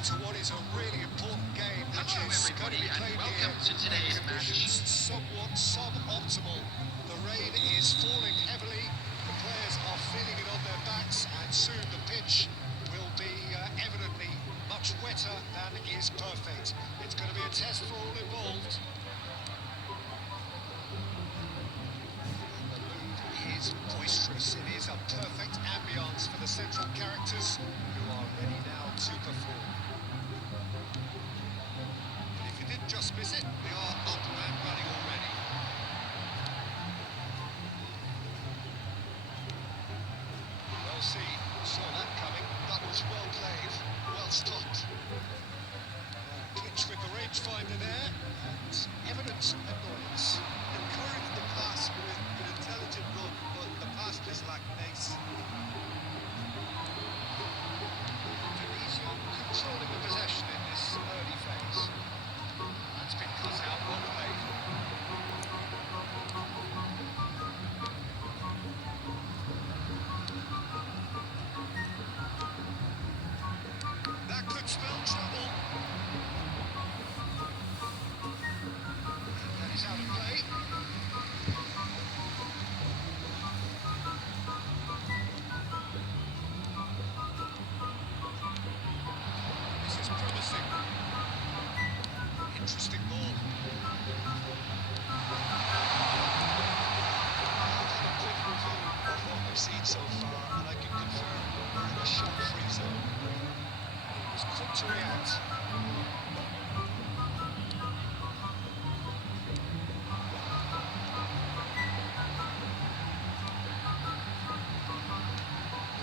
to what is a really important game, which Hello is going everybody to be and played welcome here to today's in conditions somewhat suboptimal. The rain is falling heavily, the players are feeling it on their backs, and soon the pitch will be evidently much wetter than is perfect. It's going to be a test for all involved. The mood is boisterous. It is a perfect ambience for the central characters who are ready now to perform. And if you didn't just miss it, we are up and running already. Well seen, saw that coming. That was well played, well stopped. Clinch with the rangefinder there, and evidence of annoyance. Encouraged the pass with an intelligent run, but the pass just lacked pace. Tunisia controlling the possession in this early phase. That's been cut out, well played. That could spell trouble. And that is out of play. This is promising. Interesting ball. I've had a quick review of what we've seen so far, and I can confirm we're in a shot-free zone. Was quick to react.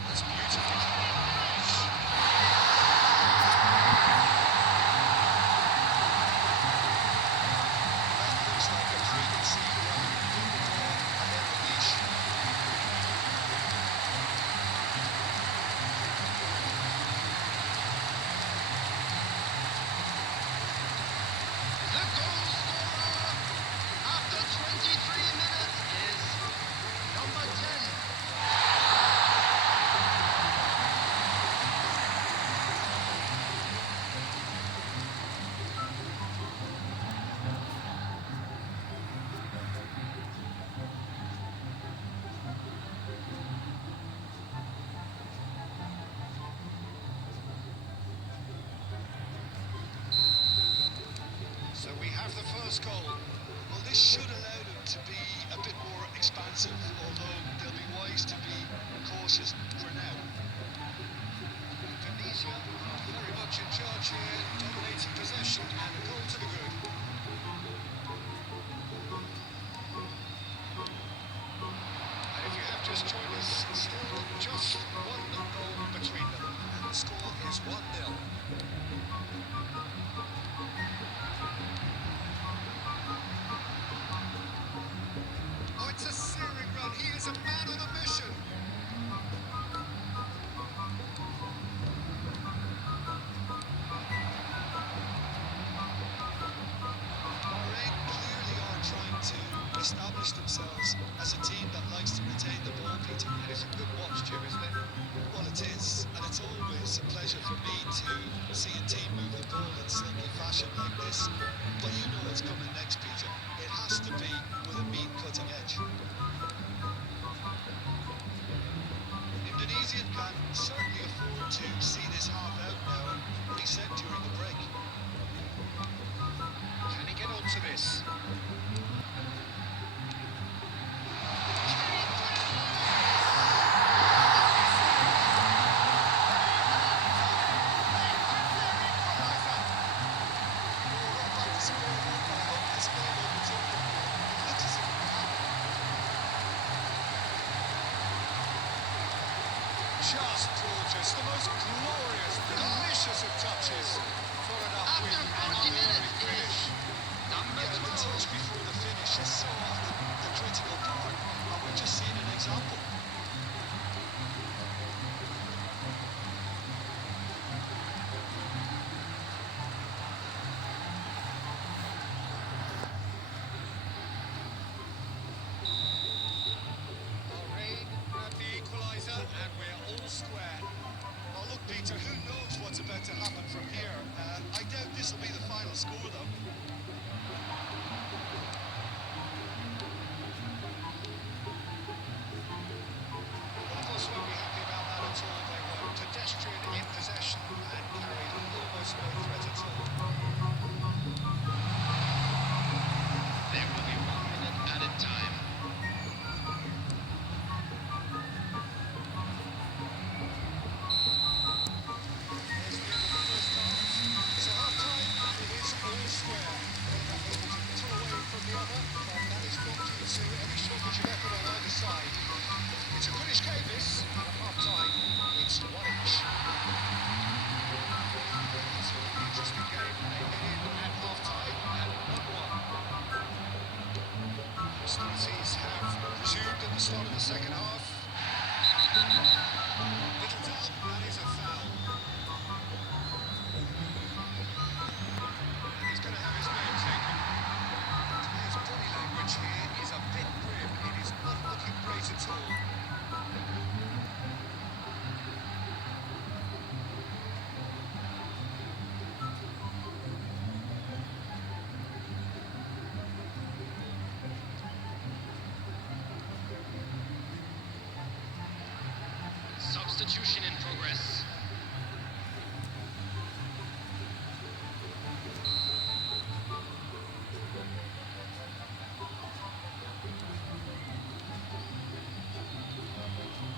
That's beautiful. That looks like a preconceived run. Win the ball and then unleash. The goal scorer after 23 minutes is number 10. So we have the first goal. Well, this should allow them to be a bit more expansive, although they'll be wise to be cautious for now. Tunisia are very much in charge here, dominating possession, and a goal to the good. And if you have just joined us, still just one goal between them, and the score is 1-0. Oh, it's a searing run. He is a man on a mission. Bahrain clearly are trying to establish themselves as a team that likes to retain the ball, Peter. And it's a good watch, Jim, isn't it? Well, it is, and it's always a pleasure for me to see a team move the ball in silky fashion like this. But you know what's coming next, Peter. It has to be with a mean cutting edge. Indonesia can certainly afford to see this half out now and reset during the break. Can he get onto this? Just gorgeous, the most glorious, delicious of touches. Followed up After with an 40 minutes unerring finish. is number Yeah, the 12. touch before the finish is so often the critical part, and we've just seen an example. Bahrain grab the equaliser, and we're all square. Well, look, Peter, who knows what's what's about to happen from here. I doubt this will be the final score, though. Well, of course, won't be happy about that at all. They were pedestrian in possession and carried almost no threat at all. There will be 1 minute added time. There's the end of the first half. So half-time, and it is all square. Able to pull away from the other, but that is not due to any shortage of effort on either side. It's a British game, this, and at half-time, it's 1 each. It's a really interesting game. They head in at half-time at 1-1. Hostilities have resumed at the start of the second half. Little doubt, that is a foul. And he's going to have his name taken. His body language here is a bit grim. It is not looking great at all. Substitution in progress.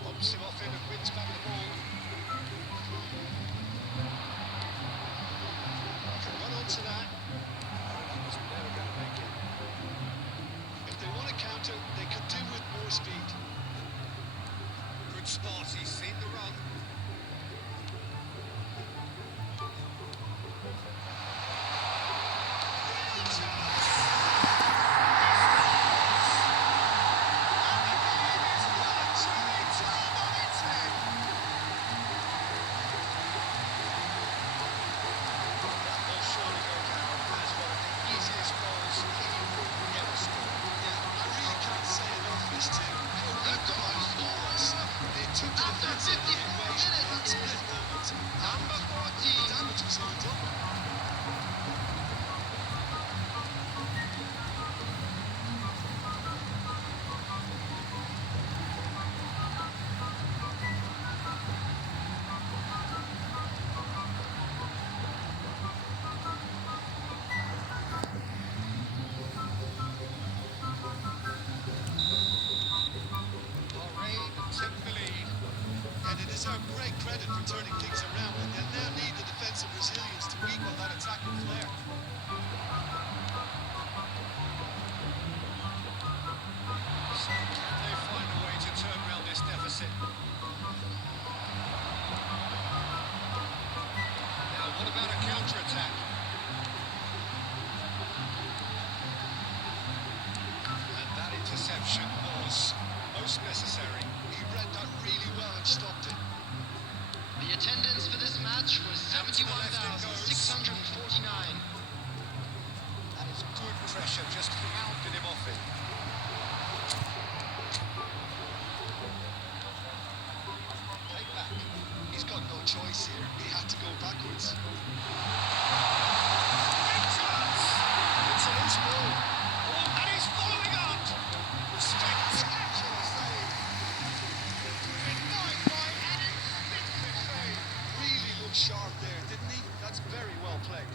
Pops him off in and wins back the ball. Can run onto that. That was never going to make it. If they want to counter, they could do with more speed. Good spot, he's seen the run. Brilliant chance! And the game is well and truly turned on its head. That will surely go down as one of the easiest goals he could ever score. Yeah, I really can't say enough as to how good the last ball was. They took the After defence out of the 54 equation at that minutes, split moment. Number 14. Damage was undone. Bahrain take the lead. And they deserve great credit for turning things around, but they'll now need the defensive resilience to equal that attacking flair. So can they find a way to turn around this deficit? Now, what about a counter-attack? And that interception was most necessary. He read that really well and stopped it. The attendance for this match was Out to the left it goes. 71,649. That is good pressure, just hounded him off it. Take back. He's got no choice here. He had to go backwards. Big chance! It's a loose ball. And he's following up! Spectacular save! Denied by an instinctive save. Really looked sharp there, didn't he? That's very well played.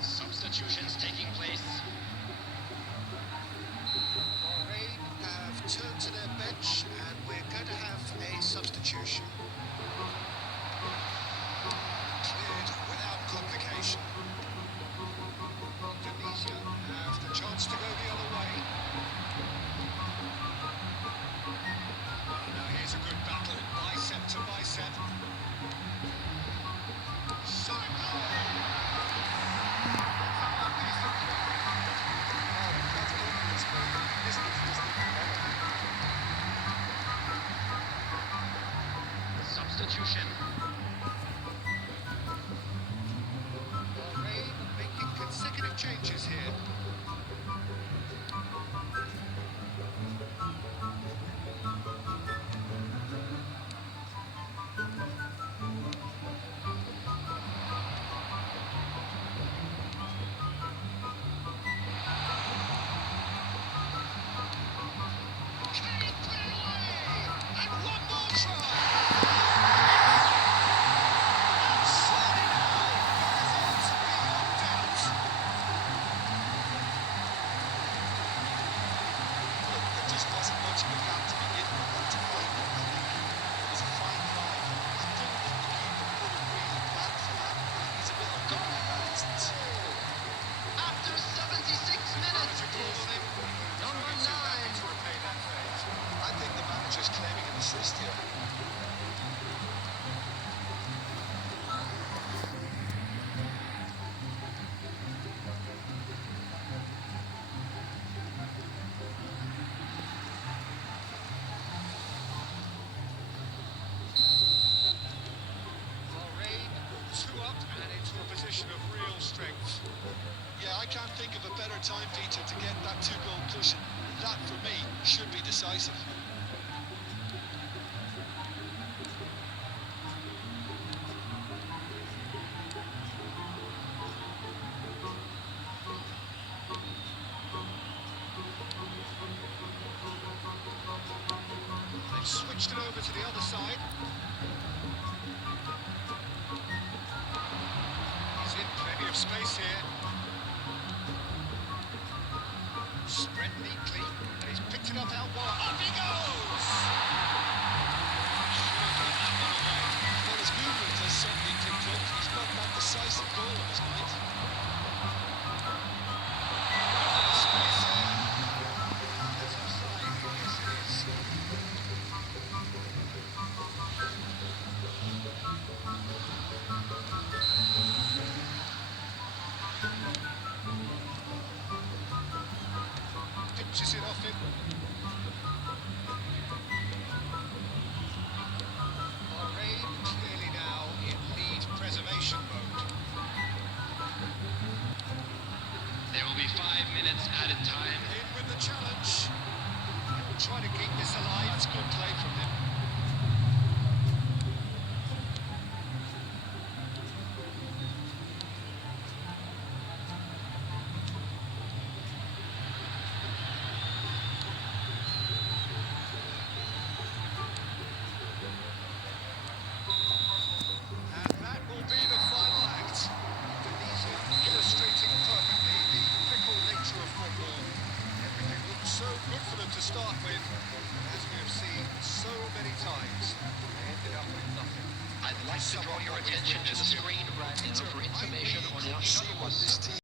Substitutions taking place. Bahrain have turned to their bench and we're going to have a substitution. Cleared without complication. Indonesia have the chance to go the other way. Now here's a good battle, bicep to bicep. Shot it goal! Substitution. Bahrain making consecutive changes here. time, Peter, to get that two-goal cushion. That, for me, should be decisive. They've switched it over to the other side. He's in plenty of space here. Spread neatly, and he's picked it up out wide. Up he goes! Well, his movement has certainly picked up. He's got that decisive goal on his mind. Space here. That's offside. Yes, it is. Pitches it off him. Bahrain clearly now in lead preservation mode. There will be 5 minutes added time. In with the challenge. He will try to keep this alive. That's good play from him. And that will be the final act. Indonesia illustrating perfectly the fickle nature of football. Everything looked so good for them to start with, but as we have seen so many times, they ended up with nothing. I'd like to draw your attention to the screen right now for information on I really our see what this team